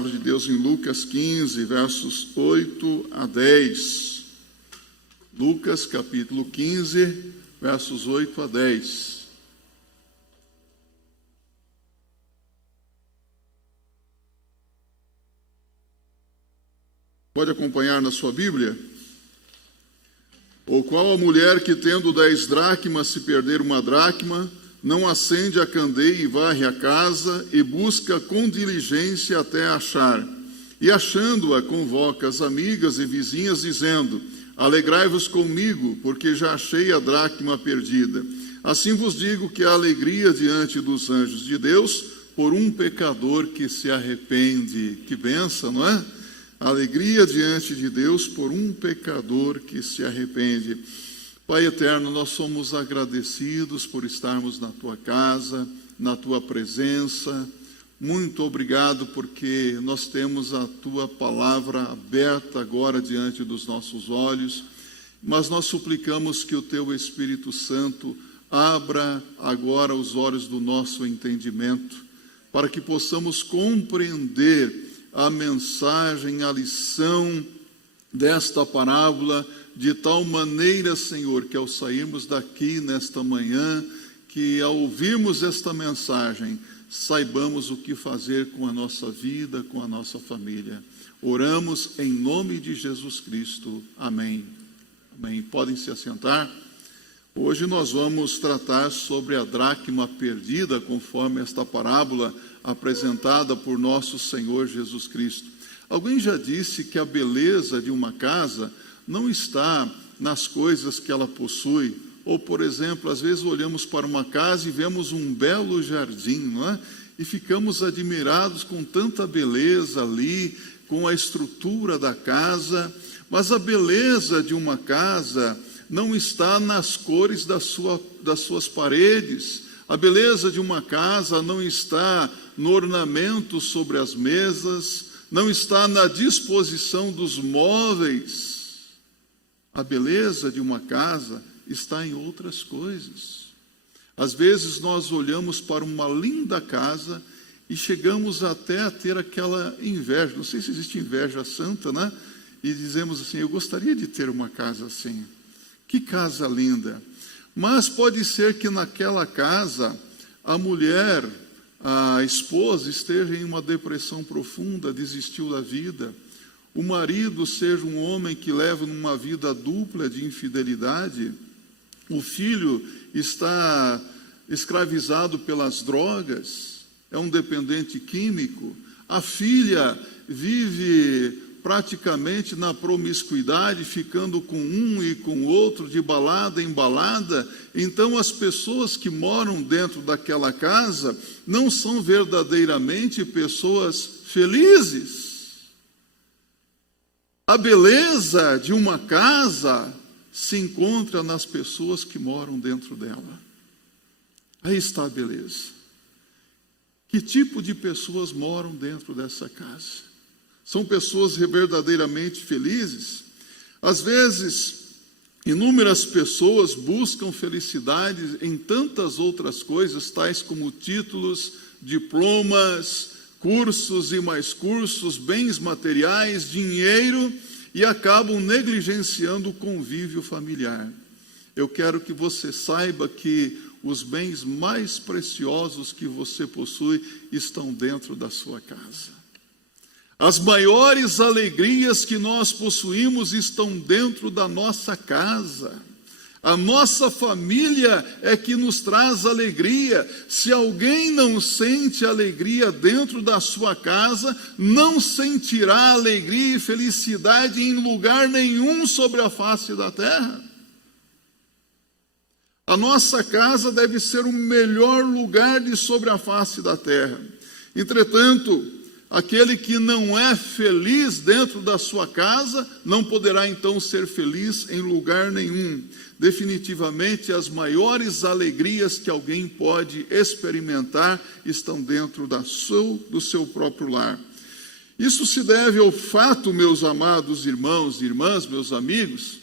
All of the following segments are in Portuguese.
palavra de Deus em Lucas 15, versos 8 a 10. Lucas, capítulo 15, versos 8 a 10. Pode acompanhar na sua Bíblia? Ou qual a mulher que, tendo 10 dracmas, se perder uma dracma, não acende a candeia e varre a casa e busca com diligência até achar. E achando-a, convoca as amigas e vizinhas, dizendo: alegrai-vos comigo, porque já achei a dracma perdida. Assim vos digo que há alegria diante dos anjos de Deus por um pecador que se arrepende. Que bênção, não é? Alegria diante de Deus por um pecador que se arrepende. Pai eterno, nós somos agradecidos por estarmos na Tua casa, na Tua presença. Muito obrigado porque nós temos a Tua palavra aberta agora diante dos nossos olhos, mas nós suplicamos que o Teu Espírito Santo abra agora os olhos do nosso entendimento, para que possamos compreender a mensagem, a lição desta parábola, de tal maneira, Senhor, que ao sairmos daqui nesta manhã, que ao ouvirmos esta mensagem, saibamos o que fazer com a nossa vida, com a nossa família. Oramos em nome de Jesus Cristo. Amém. Amém. Podem se assentar. Hoje nós vamos tratar sobre a dracma perdida, conforme esta parábola apresentada por nosso Senhor Jesus Cristo. Alguém já disse que a beleza de uma casa não está nas coisas que ela possui. Ou, por exemplo, às vezes olhamos para uma casa e vemos um belo jardim, não é? E ficamos admirados com tanta beleza ali, com a estrutura da casa. Mas a beleza de uma casa não está nas cores das suas paredes. A beleza de uma casa não está no ornamento sobre as mesas, não está na disposição dos móveis. A beleza de uma casa está em outras coisas. Às vezes nós olhamos para uma linda casa e chegamos até a ter aquela inveja, não sei se existe inveja santa, né? E dizemos assim: eu gostaria de ter uma casa assim. Que casa linda! Mas pode ser que naquela casa a mulher, a esposa, esteja em uma depressão profunda, desistiu da vida. O marido seja um homem que leva uma vida dupla de infidelidade. O filho está escravizado pelas drogas, é um dependente químico. A filha vive praticamente na promiscuidade, ficando com um e com o outro, de balada em balada. Então as pessoas que moram dentro daquela casa não são verdadeiramente pessoas felizes. A beleza de uma casa se encontra nas pessoas que moram dentro dela. Aí está a beleza. Que tipo de pessoas moram dentro dessa casa? São pessoas verdadeiramente felizes? Às vezes, inúmeras pessoas buscam felicidade em tantas outras coisas, tais como títulos, diplomas, cursos e mais cursos, bens materiais, dinheiro, e acabam negligenciando o convívio familiar. Eu quero que você saiba que os bens mais preciosos que você possui estão dentro da sua casa. As maiores alegrias que nós possuímos estão dentro da nossa casa. A nossa família é que nos traz alegria. Se alguém não sente alegria dentro da sua casa, não sentirá alegria e felicidade em lugar nenhum sobre a face da terra. A nossa casa deve ser o melhor lugar de sobre a face da terra. Entretanto, aquele que não é feliz dentro da sua casa, não poderá então ser feliz em lugar nenhum. Definitivamente, as maiores alegrias que alguém pode experimentar estão dentro do seu próprio lar. Isso se deve ao fato, meus amados irmãos e irmãs, meus amigos,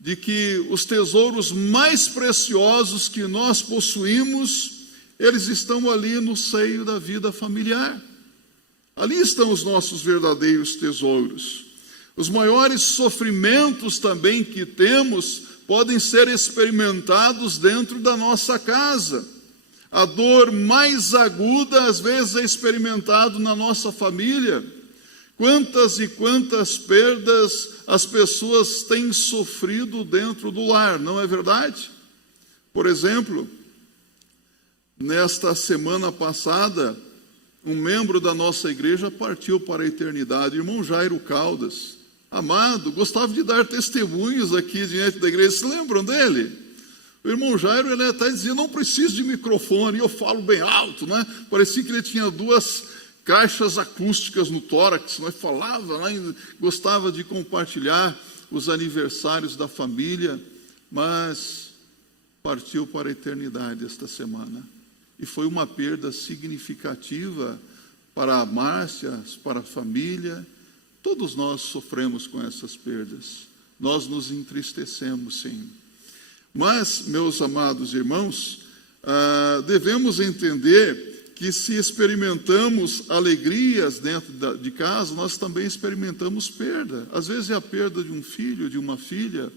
de que os tesouros mais preciosos que nós possuímos, eles estão ali no seio da vida familiar. Ali estão os nossos verdadeiros tesouros. Os maiores sofrimentos também que temos podem ser experimentados dentro da nossa casa. A dor mais aguda, às vezes, é experimentado na nossa família. Quantas e quantas perdas as pessoas têm sofrido dentro do lar, não é verdade? Por exemplo, nesta semana passada, um membro da nossa igreja partiu para a eternidade, irmão Jairo Caldas. Amado, gostava de dar testemunhos aqui diante da igreja. Se lembram dele? O irmão Jairo, ele até dizia, não preciso de microfone, eu falo bem alto, né? Parecia que ele tinha 2 caixas acústicas no tórax, mas falava, né? Gostava de compartilhar os aniversários da família, mas partiu para a eternidade esta semana. E foi uma perda significativa para a Márcia, para a família. Todos nós sofremos com essas perdas. Nós nos entristecemos, sim. Mas, meus amados irmãos, devemos entender que se experimentamos alegrias dentro de casa, nós também experimentamos perda. Às vezes é a perda de um filho, de uma filha,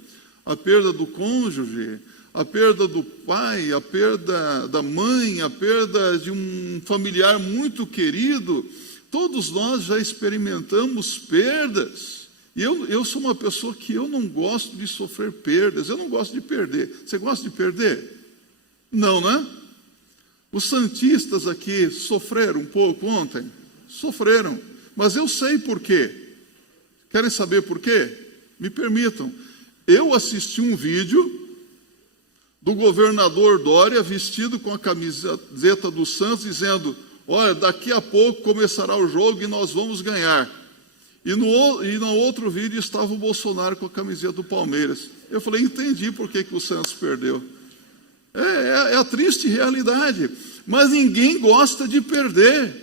a perda do cônjuge, a perda do pai, a perda da mãe, a perda de um familiar muito querido. Todos nós já experimentamos perdas. E eu sou uma pessoa que eu não gosto de sofrer perdas, eu não gosto de perder. Você gosta de perder? Não, né? Os santistas aqui sofreram um pouco ontem? Sofreram. Mas eu sei por quê. Querem saber por quê? Me permitam. Eu assisti um vídeo do governador Dória vestido com a camiseta do Santos, dizendo, olha, daqui a pouco começará o jogo e nós vamos ganhar. E no outro vídeo estava o Bolsonaro com a camiseta do Palmeiras. Eu falei, entendi por que o Santos perdeu. É a triste realidade. Mas ninguém gosta de perder.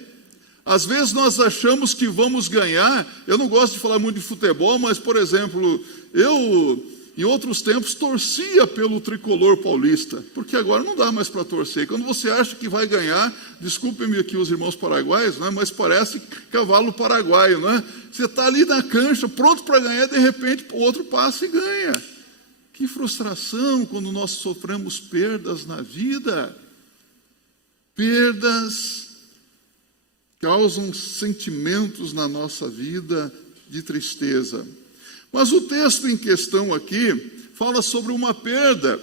Às vezes nós achamos que vamos ganhar. Eu não gosto de falar muito de futebol, mas, por exemplo, eu, em outros tempos, torcia pelo tricolor paulista, porque agora não dá mais para torcer. Quando você acha que vai ganhar, desculpem-me aqui os irmãos paraguaios, né, mas parece cavalo paraguaio, né? Você está ali na cancha, pronto para ganhar, de repente o outro passa e ganha. Que frustração quando nós sofremos perdas na vida. Perdas causam sentimentos na nossa vida de tristeza. Mas o texto em questão aqui fala sobre uma perda.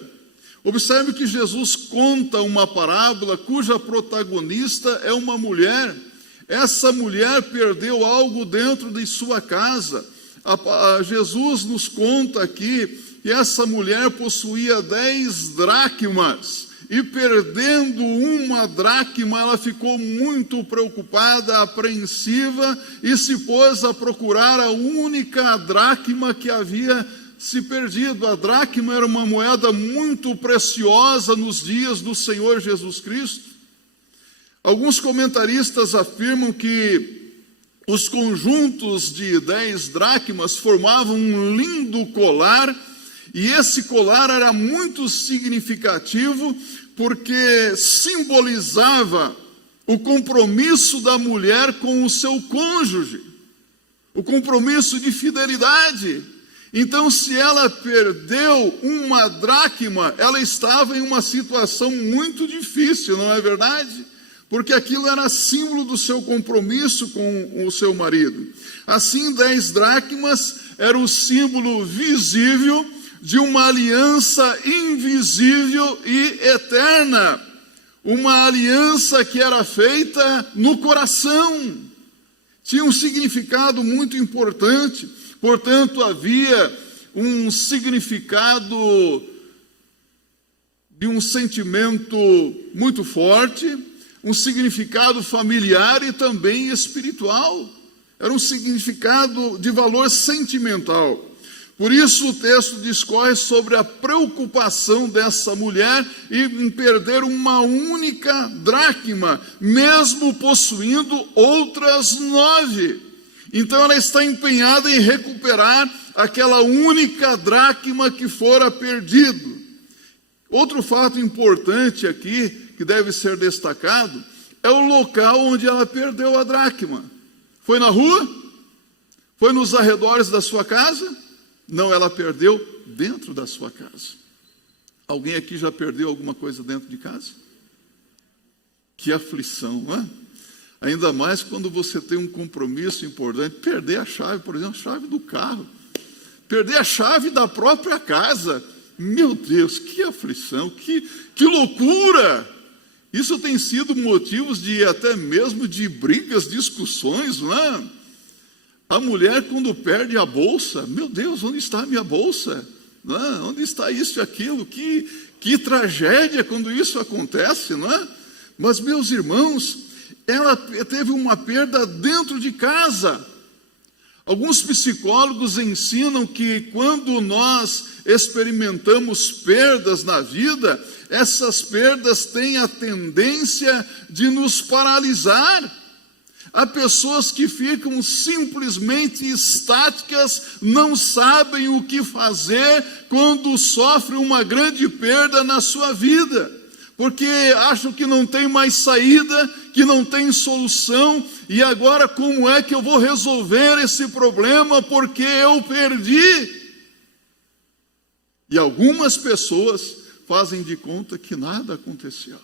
Observe que Jesus conta uma parábola cuja protagonista é uma mulher. Essa mulher perdeu algo dentro de sua casa. Jesus nos conta aqui que essa mulher possuía 10 dracmas. E perdendo uma dracma, ela ficou muito preocupada, apreensiva, e se pôs a procurar a única dracma que havia se perdido. A dracma era uma moeda muito preciosa nos dias do Senhor Jesus Cristo. Alguns comentaristas afirmam que os conjuntos de 10 dracmas formavam um lindo colar, e esse colar era muito significativo, porque simbolizava o compromisso da mulher com o seu cônjuge, o compromisso de fidelidade. Então, se ela perdeu uma dracma, ela estava em uma situação muito difícil, não é verdade? Porque aquilo era símbolo do seu compromisso com o seu marido. Assim, 10 dracmas era o símbolo visível de uma aliança invisível e eterna, uma aliança que era feita no coração, tinha um significado muito importante. Portanto, havia um significado de um sentimento muito forte, um significado familiar e também espiritual, era um significado de valor sentimental. Por isso o texto discorre sobre a preocupação dessa mulher em perder uma única dracma, mesmo possuindo outras 9. Então ela está empenhada em recuperar aquela única dracma que fora perdido. Outro fato importante aqui, que deve ser destacado, é o local onde ela perdeu a dracma. Foi na rua? Foi nos arredores da sua casa? Não, ela perdeu dentro da sua casa. Alguém aqui já perdeu alguma coisa dentro de casa? Que aflição, não é? Ainda mais quando você tem um compromisso importante. Perder a chave, por exemplo, a chave do carro. Perder a chave da própria casa. Meu Deus, que aflição, que loucura! Isso tem sido motivos de até mesmo de brigas, discussões, não é? A mulher quando perde a bolsa, meu Deus, onde está a minha bolsa? Não é? Onde está isso e aquilo? Que tragédia quando isso acontece, não é? Mas, meus irmãos, ela teve uma perda dentro de casa. Alguns psicólogos ensinam que quando nós experimentamos perdas na vida, essas perdas têm a tendência de nos paralisar. Há pessoas que ficam simplesmente estáticas, não sabem o que fazer quando sofrem uma grande perda na sua vida, porque acham que não tem mais saída, que não tem solução, e agora como é que eu vou resolver esse problema porque eu perdi? E algumas pessoas fazem de conta que nada aconteceu.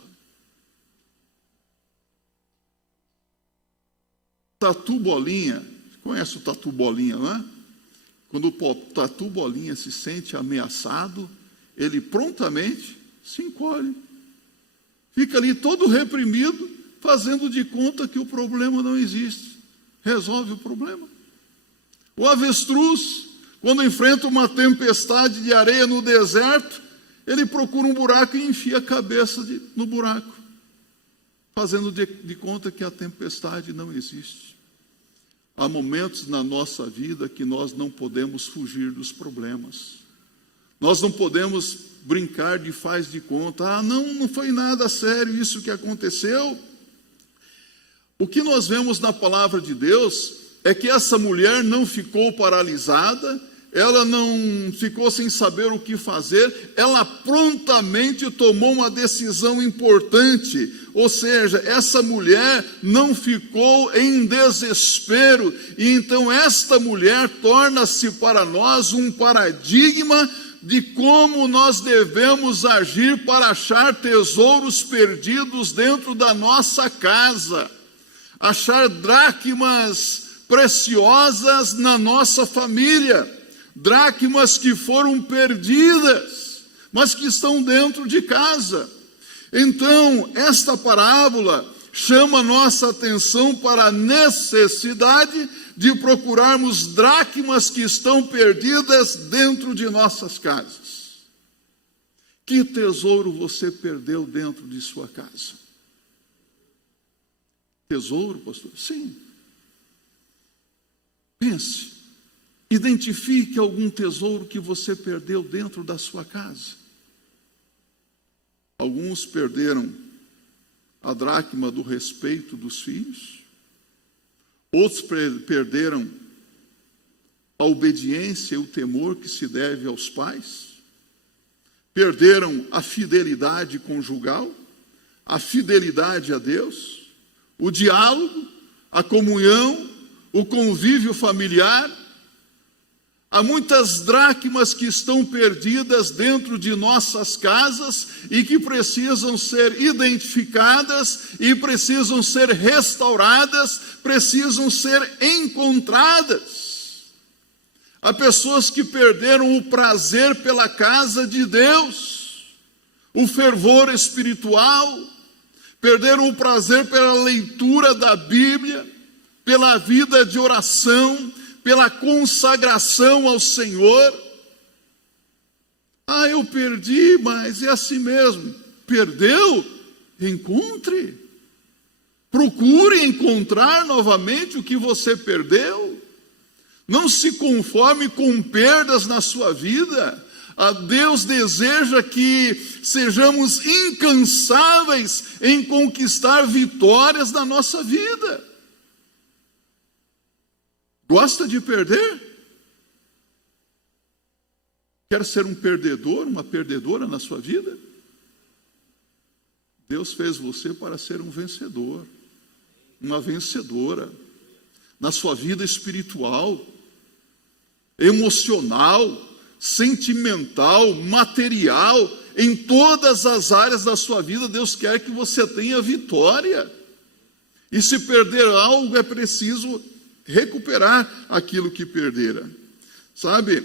Tatu Bolinha, conhece o Tatu Bolinha, não é? Quando o Tatu Bolinha se sente ameaçado, ele prontamente se encolhe. Fica ali todo reprimido, fazendo de conta que o problema não existe. Resolve o problema. O avestruz, quando enfrenta uma tempestade de areia no deserto, ele procura um buraco e enfia a cabeça no buraco, fazendo de conta que a tempestade não existe. Há momentos na nossa vida que nós não podemos fugir dos problemas. Nós não podemos brincar de faz de conta. Não foi nada sério isso que aconteceu. O que nós vemos na palavra de Deus é que essa mulher não ficou paralisada, ela não ficou sem saber o que fazer, ela prontamente tomou uma decisão importante, ou seja, essa mulher não ficou em desespero, e então esta mulher torna-se para nós um paradigma de como nós devemos agir para achar tesouros perdidos dentro da nossa casa, achar dracmas preciosas na nossa família, dracmas que foram perdidas, mas que estão dentro de casa. Então, esta parábola chama nossa atenção para a necessidade de procurarmos dracmas que estão perdidas dentro de nossas casas. Que tesouro você perdeu dentro de sua casa? Tesouro, pastor? Sim. Pense. Identifique algum tesouro que você perdeu dentro da sua casa. Alguns perderam a dracma do respeito dos filhos. Outros perderam a obediência e o temor que se deve aos pais. Perderam a fidelidade conjugal, a fidelidade a Deus, o diálogo, a comunhão, o convívio familiar. Há muitas dracmas que estão perdidas dentro de nossas casas e que precisam ser identificadas e precisam ser restauradas, precisam ser encontradas. Há pessoas que perderam o prazer pela casa de Deus, o fervor espiritual, perderam o prazer pela leitura da Bíblia, pela vida de oração, pela consagração ao Senhor. Eu perdi, mas é assim mesmo. Perdeu? Encontre. Procure encontrar novamente o que você perdeu. Não se conforme com perdas na sua vida. Deus deseja que sejamos incansáveis em conquistar vitórias na nossa vida. Gosta de perder? Quer ser um perdedor, uma perdedora na sua vida? Deus fez você para ser um vencedor, uma vencedora. na sua vida espiritual, emocional, sentimental, material, em todas as áreas da sua vida. Deus quer que você tenha vitória. E se perder algo, é preciso recuperar aquilo que perdera. Sabe,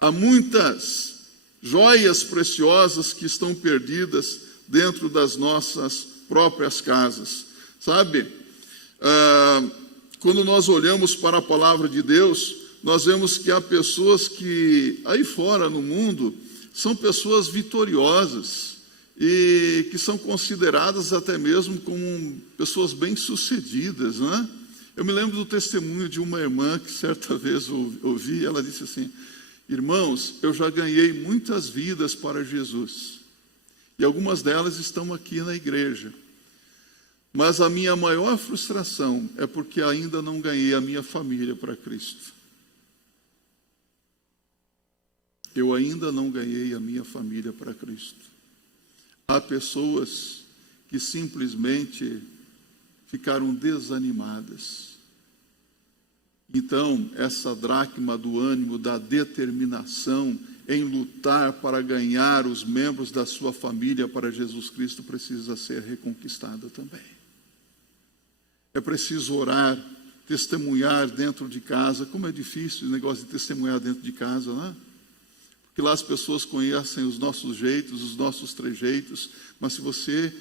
há muitas joias preciosas que estão perdidas dentro das nossas próprias casas. Sabe, quando nós olhamos para a palavra de Deus, nós vemos que há pessoas que aí fora no mundo são pessoas vitoriosas e que são consideradas até mesmo como pessoas bem-sucedidas, não é? Eu me lembro do testemunho de uma irmã que certa vez ouvi, ela disse assim: irmãos, eu já ganhei muitas vidas para Jesus, e algumas delas estão aqui na igreja, mas a minha maior frustração é porque ainda não ganhei a minha família para Cristo. Eu ainda não ganhei a minha família para Cristo. Há pessoas que simplesmente ficaram desanimadas. Então, essa dracma do ânimo, da determinação em lutar para ganhar os membros da sua família para Jesus Cristo precisa ser reconquistada também. É preciso orar, testemunhar dentro de casa. Como é difícil o negócio de testemunhar dentro de casa, não é? Porque lá as pessoas conhecem os nossos jeitos, os nossos trejeitos, mas se você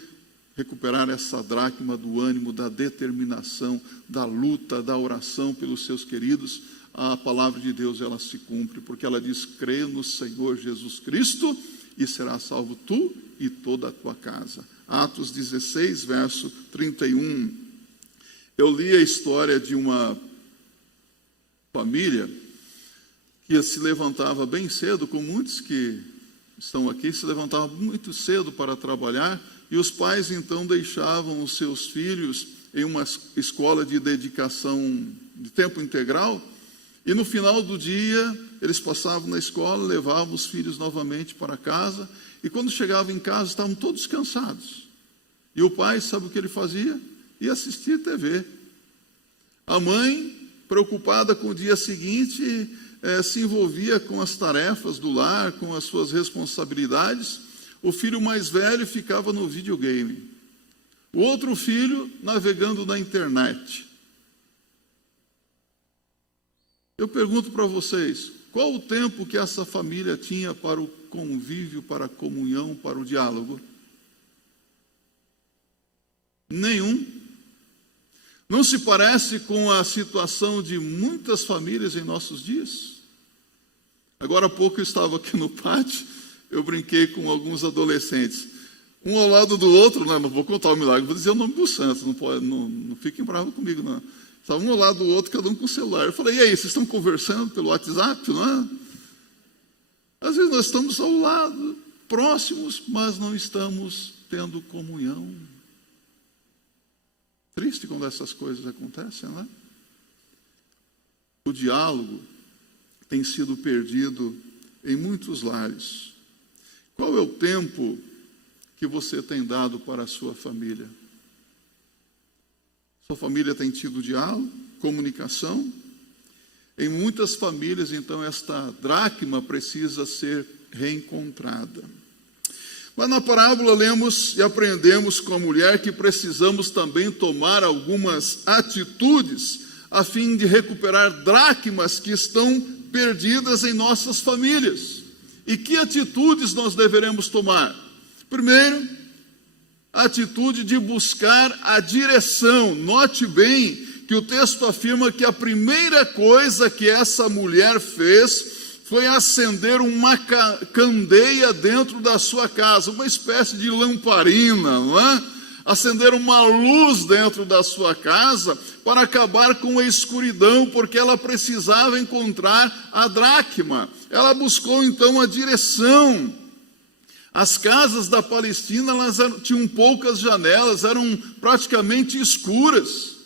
recuperar essa dracma do ânimo, da determinação, da luta, da oração pelos seus queridos, a palavra de Deus, ela se cumpre, porque ela diz: crê no Senhor Jesus Cristo e serás salvo tu e toda a tua casa. Atos 16, verso 31. Eu li a história de uma família que se levantava bem cedo, com muitos que estão aqui, se levantavam muito cedo para trabalhar, e os pais então deixavam os seus filhos em uma escola de dedicação de tempo integral, e no final do dia eles passavam na escola, levavam os filhos novamente para casa, e quando chegavam em casa estavam todos cansados. E o pai, sabe o que ele fazia? Ia assistir TV. A mãe, preocupada com o dia seguinte, se envolvia com as tarefas do lar, com as suas responsabilidades. O filho mais velho ficava no videogame. O outro filho navegando na internet. Eu pergunto para vocês, qual o tempo que essa família tinha para o convívio, para a comunhão, para o diálogo? Nenhum. Não se parece com a situação de muitas famílias em nossos dias? Agora há pouco eu estava aqui no pátio, eu brinquei com alguns adolescentes, um ao lado do outro, não vou contar o milagre, vou dizer o nome do santo, não fiquem bravos comigo, não. Estavam um ao lado do outro, cada um com o celular. Eu falei: e aí, vocês estão conversando pelo WhatsApp, não é? Às vezes nós estamos ao lado, próximos, mas não estamos tendo comunhão. Triste quando essas coisas acontecem, não é? O diálogo tem sido perdido em muitos lares. Qual é o tempo que você tem dado para a sua família? Sua família tem tido diálogo, comunicação? Em muitas famílias, então, esta dracma precisa ser reencontrada. Mas na parábola lemos e aprendemos com a mulher que precisamos também tomar algumas atitudes a fim de recuperar dracmas que estão perdidas em nossas famílias. E que atitudes nós deveremos tomar? Primeiro, a atitude de buscar a direção. Note bem que o texto afirma que a primeira coisa que essa mulher fez foi acender uma candeia dentro da sua casa, uma espécie de lamparina, não é? Acender uma luz dentro da sua casa para acabar com a escuridão, porque ela precisava encontrar a dracma. Ela buscou então a direção. As casas da Palestina, tinham poucas janelas, eram praticamente escuras,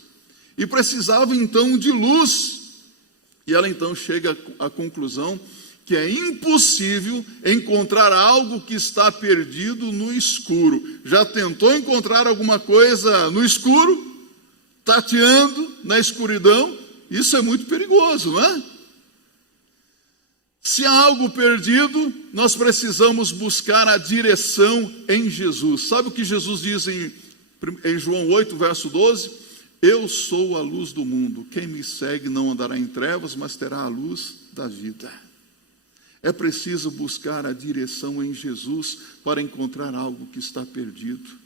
e precisavam então de luz. E ela então chega à conclusão que é impossível encontrar algo que está perdido no escuro. Já tentou encontrar alguma coisa no escuro? tateando na escuridão, isso é muito perigoso, não é? Se há algo perdido, nós precisamos buscar a direção em Jesus. Sabe o que Jesus diz em João 8, verso 12? Eu sou a luz do mundo. Quem me segue não andará em trevas, mas terá a luz da vida. É preciso buscar a direção em Jesus para encontrar algo que está perdido.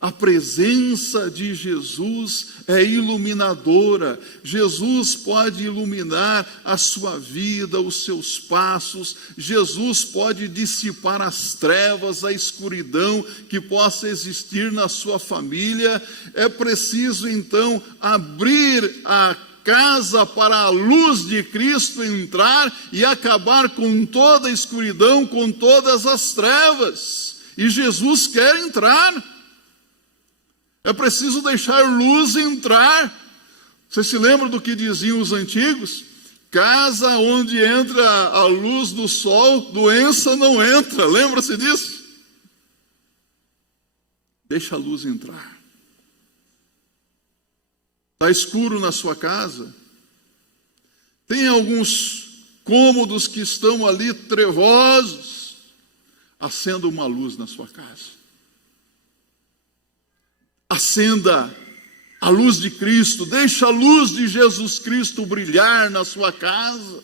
A presença de Jesus é iluminadora. Jesus pode iluminar a sua vida, os seus passos. Jesus pode dissipar as trevas, a escuridão que possa existir na sua família. É preciso, então, abrir a casa para a luz de Cristo entrar e acabar com toda a escuridão, com todas as trevas. E Jesus quer entrar. É preciso deixar luz entrar. Você se lembra do que diziam os antigos? Casa onde entra a luz do sol, doença não entra. Lembra-se disso? Deixa a luz entrar. Está escuro na sua casa? Tem alguns cômodos que estão ali trevosos? Acenda uma luz na sua casa. Acenda a luz de Cristo, deixa a luz de Jesus Cristo brilhar na sua casa.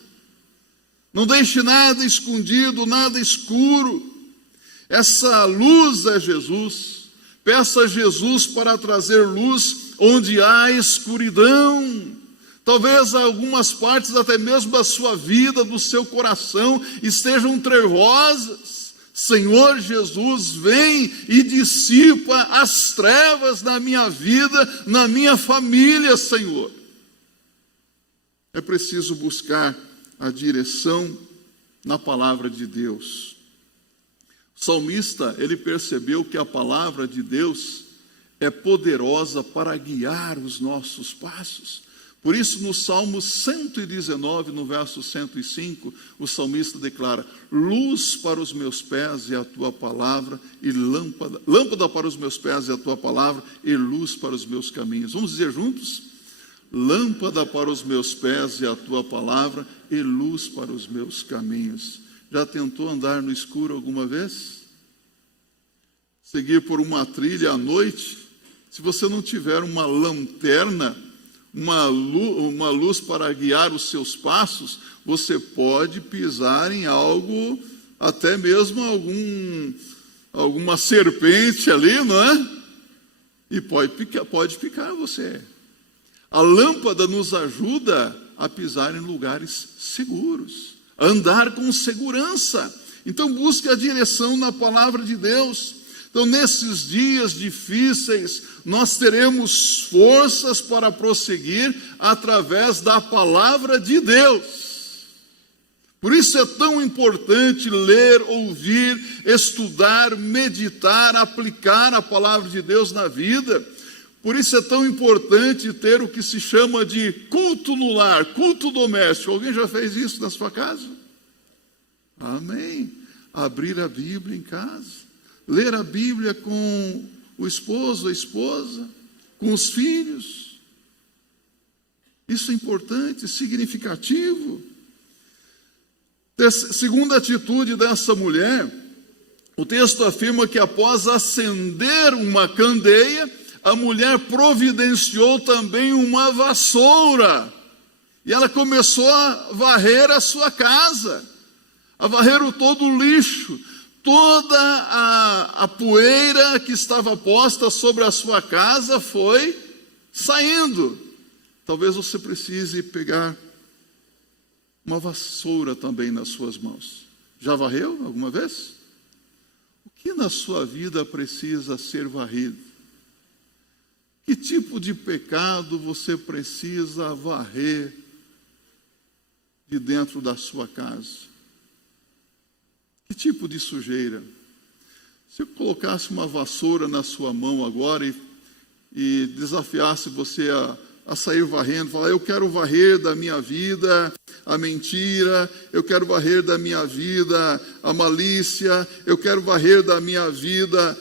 Não deixe nada escondido, nada escuro. Essa luz é Jesus. Peça a Jesus para trazer luz onde há escuridão. Talvez algumas partes até mesmo da sua vida, do seu coração, estejam trevosas. Senhor Jesus, vem e dissipa as trevas na minha vida, na minha família, Senhor. É preciso buscar a direção na palavra de Deus. O salmista, ele percebeu que a palavra de Deus é poderosa para guiar os nossos passos. Por isso, no Salmo 119, no verso 105, o salmista declara: luz para os meus pés é a tua palavra, e lâmpada para os meus pés é a tua palavra, e luz para os meus caminhos. Vamos dizer juntos? Lâmpada para os meus pés é a tua palavra, e luz para os meus caminhos. Já tentou andar no escuro alguma vez? Seguir por uma trilha à noite? Se você não tiver uma lanterna, uma luz para guiar os seus passos, você pode pisar em algo, até mesmo alguma serpente ali, não é? E pode picar você. A lâmpada nos ajuda a pisar em lugares seguros, a andar com segurança. Então busque a direção na palavra de Deus. Então, nesses dias difíceis, nós teremos forças para prosseguir através da palavra de Deus. Por isso é tão importante ler, ouvir, estudar, meditar, aplicar a palavra de Deus na vida. Por isso é tão importante ter o que se chama de culto no lar, culto doméstico. Alguém já fez isso na sua casa? Amém. Abrir a Bíblia em casa. Ler a Bíblia com o esposo, a esposa, com os filhos. Isso é importante, significativo. Segunda atitude dessa mulher, o texto afirma que após acender uma candeia, a mulher providenciou também uma vassoura. E ela começou a varrer a sua casa, a varrer todo o lixo. Toda a poeira que estava posta sobre a sua casa foi saindo. Talvez você precise pegar uma vassoura também nas suas mãos. Já varreu alguma vez? O que na sua vida precisa ser varrido? Que tipo de pecado você precisa varrer de dentro da sua casa? Que tipo de sujeira? Se eu colocasse uma vassoura na sua mão agora e desafiasse você a sair varrendo, falar: eu quero varrer da minha vida a mentira, eu quero varrer da minha vida a malícia, eu quero varrer da minha vida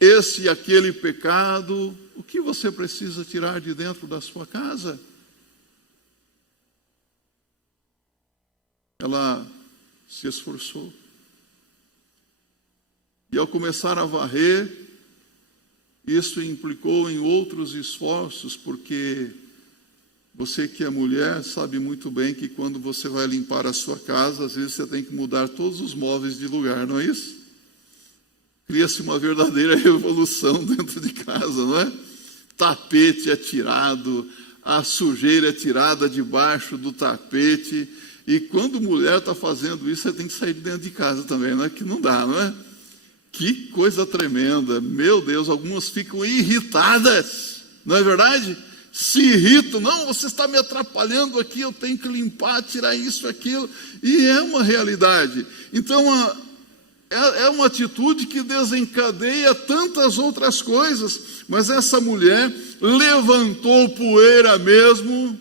esse e aquele pecado, o que você precisa tirar de dentro da sua casa? Ela se esforçou. E ao começar a varrer, isso implicou em outros esforços, porque você que é mulher sabe muito bem que quando você vai limpar a sua casa, às vezes você tem que mudar todos os móveis de lugar, não é isso? Cria-se uma verdadeira revolução dentro de casa, não é? Tapete é tirado, a sujeira é tirada debaixo do tapete. E quando mulher está fazendo isso, você tem que sair de dentro de casa também, não é? Que não dá, não é? Que coisa tremenda. Meu Deus, algumas ficam irritadas, não é verdade? Se irritam, não, você está me atrapalhando aqui, eu tenho que limpar, tirar isso, aquilo. E é uma realidade. Então, é uma atitude que desencadeia tantas outras coisas. Mas essa mulher levantou poeira mesmo.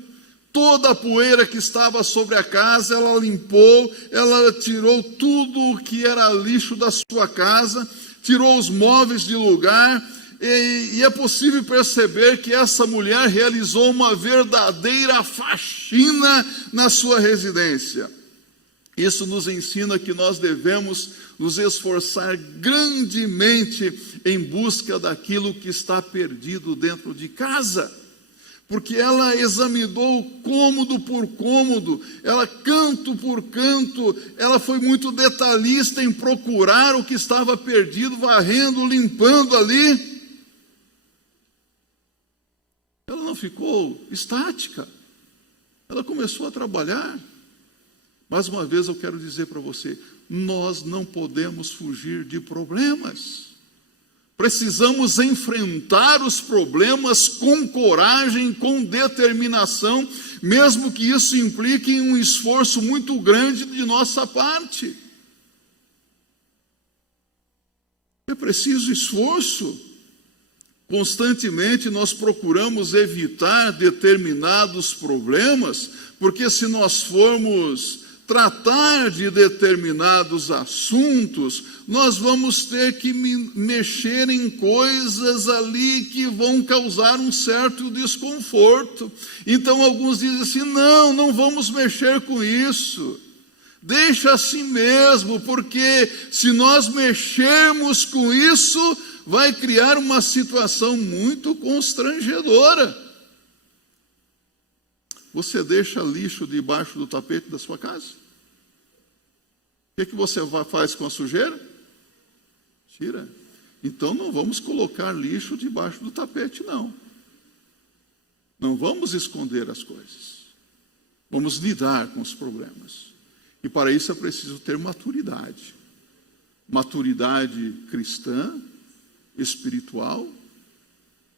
Toda a poeira que estava sobre a casa, ela limpou, ela tirou tudo o que era lixo da sua casa, tirou os móveis de lugar, e é possível perceber que essa mulher realizou uma verdadeira faxina na sua residência. Isso nos ensina que nós devemos nos esforçar grandemente em busca daquilo que está perdido dentro de casa. Porque ela examinou cômodo por cômodo, ela canto por canto, ela foi muito detalhista em procurar o que estava perdido, varrendo, limpando ali. Ela não ficou estática, ela começou a trabalhar. Mais uma vez eu quero dizer para você, nós não podemos fugir de problemas. Precisamos enfrentar os problemas com coragem, com determinação, mesmo que isso implique em um esforço muito grande de nossa parte. É preciso esforço. Constantemente nós procuramos evitar determinados problemas, porque se nós formos tratar de determinados assuntos, nós vamos ter que mexer em coisas ali que vão causar um certo desconforto. Então alguns dizem assim, não vamos mexer com isso. Deixa assim mesmo, porque se nós mexermos com isso, vai criar uma situação muito constrangedora. Você deixa lixo debaixo do tapete da sua casa? O que você faz com a sujeira? Tira. Então não vamos colocar lixo debaixo do tapete, não. Não vamos esconder as coisas. Vamos lidar com os problemas. E para isso é preciso ter maturidade. Maturidade cristã, espiritual,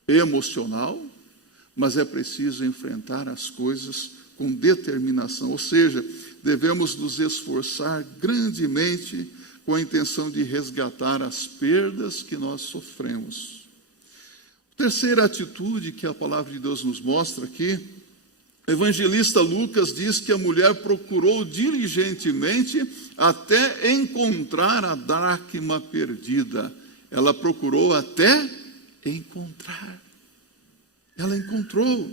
emocional, mas é preciso enfrentar as coisas com determinação, ou seja, devemos nos esforçar grandemente com a intenção de resgatar as perdas que nós sofremos. Terceira atitude que a palavra de Deus nos mostra aqui, o evangelista Lucas diz que a mulher procurou diligentemente até encontrar a dracma perdida. Ela procurou até encontrar. Ela encontrou.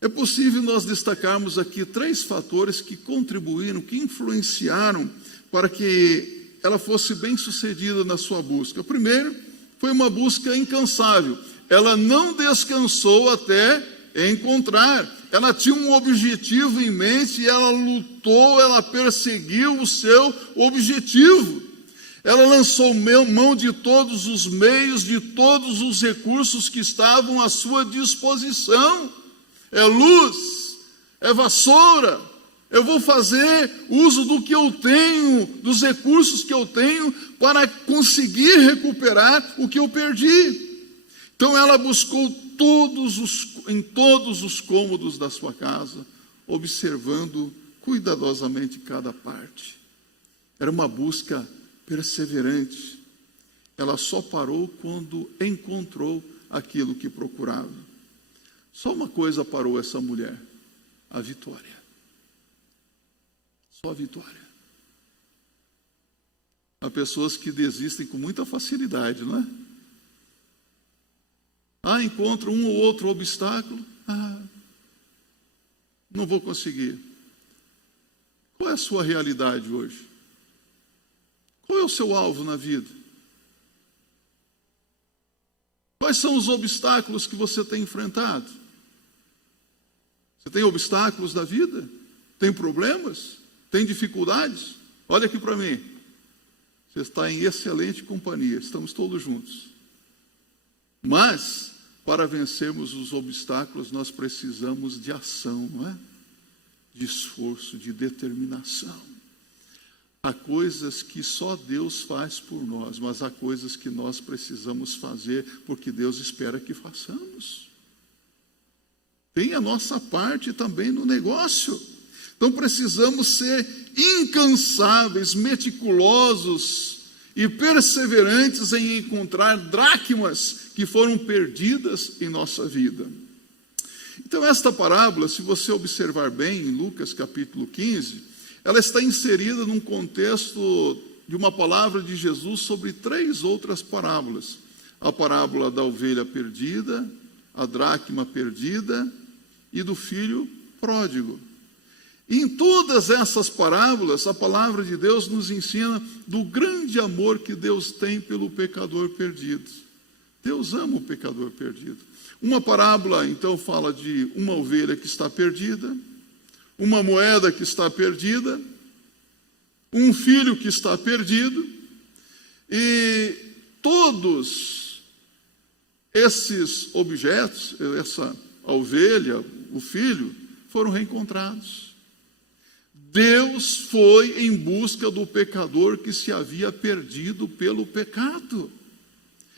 É possível nós destacarmos aqui 3 fatores que contribuíram, que influenciaram para que ela fosse bem-sucedida na sua busca. O primeiro foi uma busca incansável. Ela não descansou até encontrar. Ela tinha um objetivo em mente e ela lutou, ela perseguiu o seu objetivo. Ela lançou mão de todos os meios, de todos os recursos que estavam à sua disposição. É luz, é vassoura, eu vou fazer uso do que eu tenho, dos recursos que eu tenho, para conseguir recuperar o que eu perdi. Então ela buscou em todos os cômodos da sua casa, observando cuidadosamente cada parte. Era uma busca perseverante. Ela só parou quando encontrou aquilo que procurava. Só uma coisa parou essa mulher: a vitória. Só a vitória. Há pessoas que desistem com muita facilidade, não é? encontra um ou outro obstáculo. Não vou conseguir. Qual é a sua realidade hoje? Qual é o seu alvo na vida? Quais são os obstáculos que você tem enfrentado? Você tem obstáculos na vida? Tem problemas? Tem dificuldades? Olha aqui para mim. Você está em excelente companhia, estamos todos juntos. Mas, para vencermos os obstáculos, nós precisamos de ação, não é? De esforço, de determinação. Há coisas que só Deus faz por nós, mas há coisas que nós precisamos fazer porque Deus espera que façamos. Tem a nossa parte também no negócio. Então precisamos ser incansáveis, meticulosos e perseverantes em encontrar dracmas que foram perdidas em nossa vida. Então esta parábola, se você observar bem em Lucas capítulo 15, ela está inserida num contexto de uma palavra de Jesus sobre 3 outras parábolas. A parábola da ovelha perdida, a dracma perdida e do filho pródigo. E em todas essas parábolas, a palavra de Deus nos ensina do grande amor que Deus tem pelo pecador perdido. Deus ama o pecador perdido. Uma parábola, então, fala de uma ovelha que está perdida, uma moeda que está perdida, um filho que está perdido, e todos esses objetos, a ovelha, o filho, foram reencontrados. Deus foi em busca do pecador que se havia perdido pelo pecado.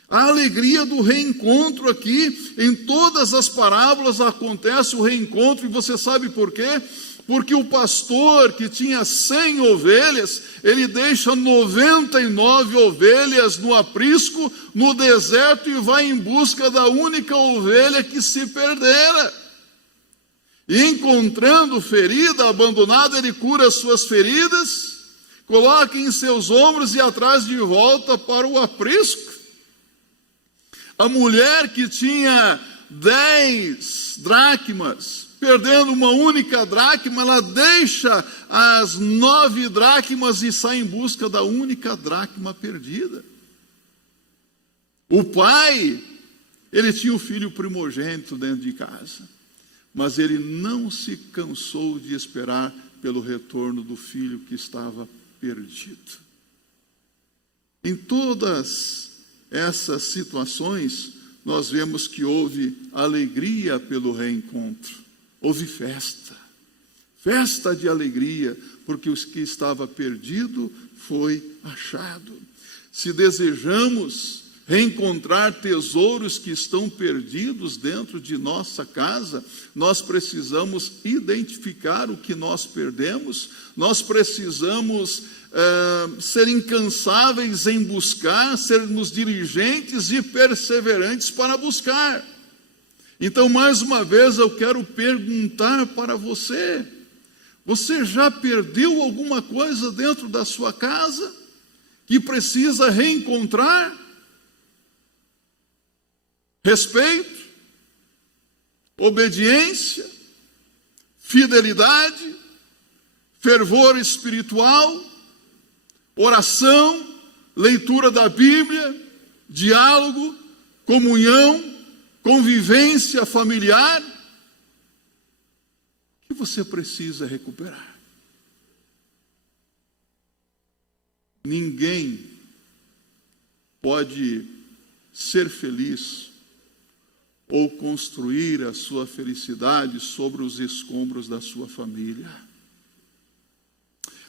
A alegria do reencontro aqui, em todas as parábolas acontece o reencontro, e você sabe por quê? Porque o pastor que tinha 100 ovelhas, ele deixa 99 ovelhas no aprisco, no deserto, e vai em busca da única ovelha que se perdera. E encontrando ferida, abandonada, ele cura as suas feridas, coloca em seus ombros e atrás de volta para o aprisco. A mulher que tinha 10 dracmas, perdendo uma única dracma, ela deixa as 9 dracmas e sai em busca da única dracma perdida. O pai, ele tinha o filho primogênito dentro de casa, mas ele não se cansou de esperar pelo retorno do filho que estava perdido. Em todas essas situações, nós vemos que houve alegria pelo reencontro, houve festa, festa de alegria, porque o que estava perdido foi achado. Se desejamos reencontrar tesouros que estão perdidos dentro de nossa casa, nós precisamos identificar o que nós perdemos, nós precisamos ser incansáveis em buscar, sermos diligentes e perseverantes para buscar. Então, mais uma vez, eu quero perguntar para você: você já perdeu alguma coisa dentro da sua casa que precisa reencontrar? Respeito, obediência, fidelidade, fervor espiritual, oração, leitura da Bíblia, diálogo, comunhão, convivência familiar. O que você precisa recuperar? Ninguém pode ser feliz ou construir a sua felicidade sobre os escombros da sua família.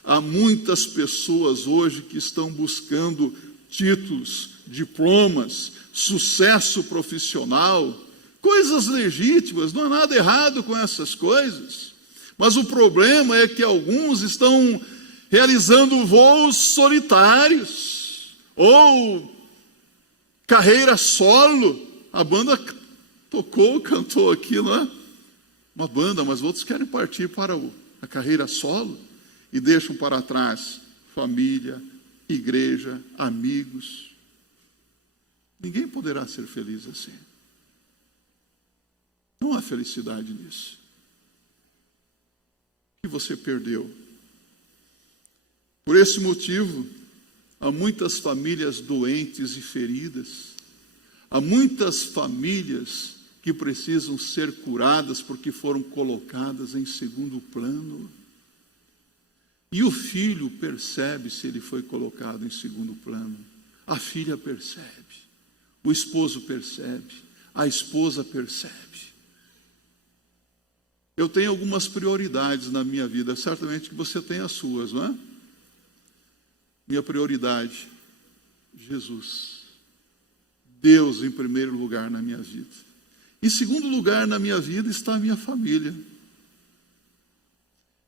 Há muitas pessoas hoje que estão buscando títulos, diplomas, sucesso profissional, coisas legítimas, não há nada errado com essas coisas. Mas o problema é que alguns estão realizando voos solitários, ou carreira solo. A banda cantou aqui, não é? Uma banda, mas outros querem partir para a carreira solo e deixam para trás família, igreja, amigos. Ninguém poderá ser feliz assim. Não há felicidade nisso. O que você perdeu? Por esse motivo, há muitas famílias doentes e feridas. Há muitas famílias que precisam ser curadas porque foram colocadas em segundo plano. E o filho percebe se ele foi colocado em segundo plano. A filha percebe. O esposo percebe. A esposa percebe. Eu tenho algumas prioridades na minha vida. Certamente que você tem as suas, não é? Minha prioridade, Jesus. Deus em primeiro lugar na minha vida. Em segundo lugar na minha vida está a minha família.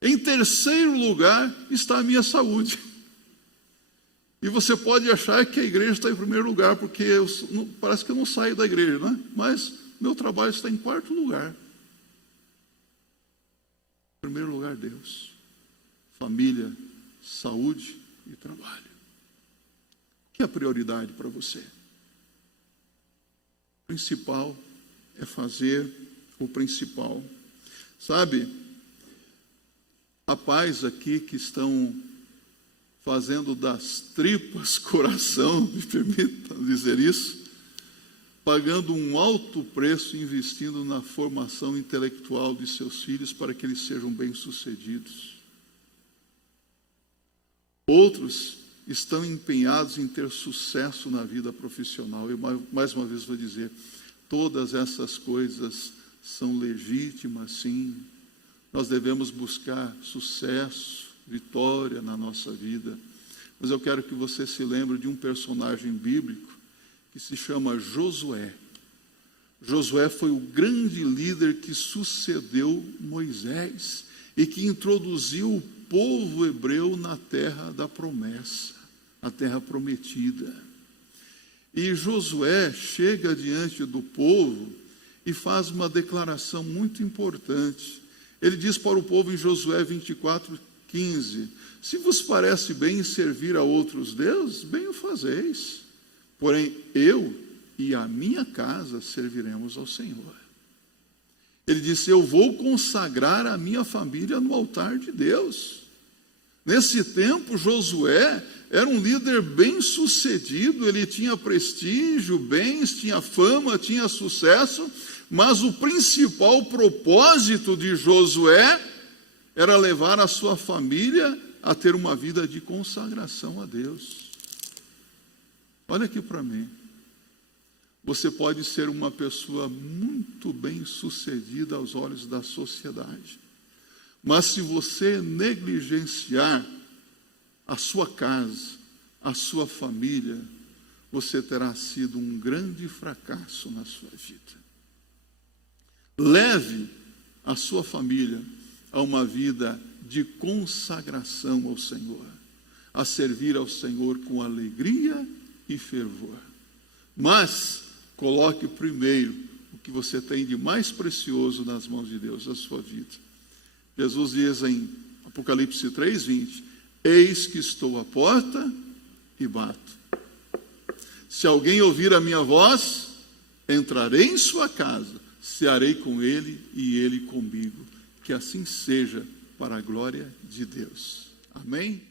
Em terceiro lugar está a minha saúde. E você pode achar que a igreja está em primeiro lugar, porque parece que eu não saio da igreja, não é? Mas meu trabalho está em quarto lugar. Em primeiro lugar, Deus. Família, saúde e trabalho. O que é a prioridade para você? O principal é fazer o principal. Sabe, há pais aqui que estão fazendo das tripas coração, me permita dizer isso, pagando um alto preço, investindo na formação intelectual de seus filhos para que eles sejam bem-sucedidos. Outros estão empenhados em ter sucesso na vida profissional. Eu mais uma vez vou dizer, todas essas coisas são legítimas, sim. Nós devemos buscar sucesso, vitória na nossa vida. Mas eu quero que você se lembre de um personagem bíblico que se chama Josué. Josué foi o grande líder que sucedeu Moisés e que introduziu o povo hebreu na terra da promessa, a terra prometida. E Josué chega diante do povo e faz uma declaração muito importante. Ele diz para o povo em Josué 24:15: se vos parece bem servir a outros deuses, bem o fazeis. Porém, eu e a minha casa serviremos ao Senhor. Ele disse: eu vou consagrar a minha família no altar de Deus. Nesse tempo, Josué era um líder bem sucedido, ele tinha prestígio, bens, tinha fama, tinha sucesso, mas o principal propósito de Josué era levar a sua família a ter uma vida de consagração a Deus. Olha aqui para mim. Você pode ser uma pessoa muito bem sucedida aos olhos da sociedade, mas se você negligenciar a sua casa, a sua família, você terá sido um grande fracasso na sua vida. Leve a sua família a uma vida de consagração ao Senhor, a servir ao Senhor com alegria e fervor. Mas coloque primeiro o que você tem de mais precioso nas mãos de Deus, a sua vida. Jesus diz em Apocalipse 3:20: eis que estou à porta e bato. Se alguém ouvir a minha voz, entrarei em sua casa, cearei com ele e ele comigo. Que assim seja, para a glória de Deus. Amém?